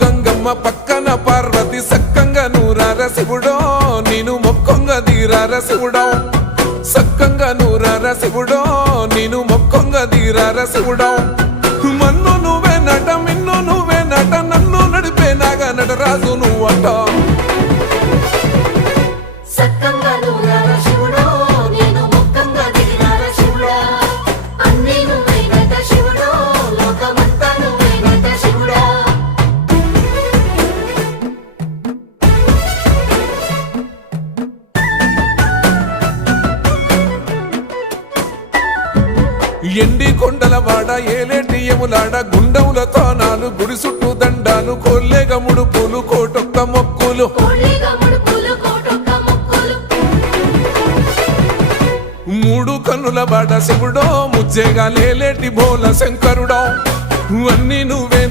గంగమ్మ పక్కన పార్వతి సక్కంగా నూరార శివుడో నేను మొక్కంగా తీరార శివుడో సక్కంగా నూరార శివుడో నేను మొక్కంగా తీరార శివుడో మన్ను నువ్వే నట మిన్ను నువ్వే నట నన్ను నడిపే నాగా నటరాజు నువ్వట సక్కంగా నూరార శివుడో నేను మొక్కంగా దిగినార శివుడా అన్నీ నువ్వేనట శివుడో లోకమంతా నువ్వేనట శివుడా ఎండి కొండల వాడ ఏలేటి యములాడ గుండములతో నాలు గుడి చుట్టూ దండాలు కోల్లేగ ముడుపులు కోటొక్క మొక్కులు కోళ్ళిగా ముడుపులు కోటొక్క మొక్కులు మూడు కన్నుల వాడ శివుడో ముజ్జేగా లేలేటి భోల శంకరుడో అన్నీ నువ్వే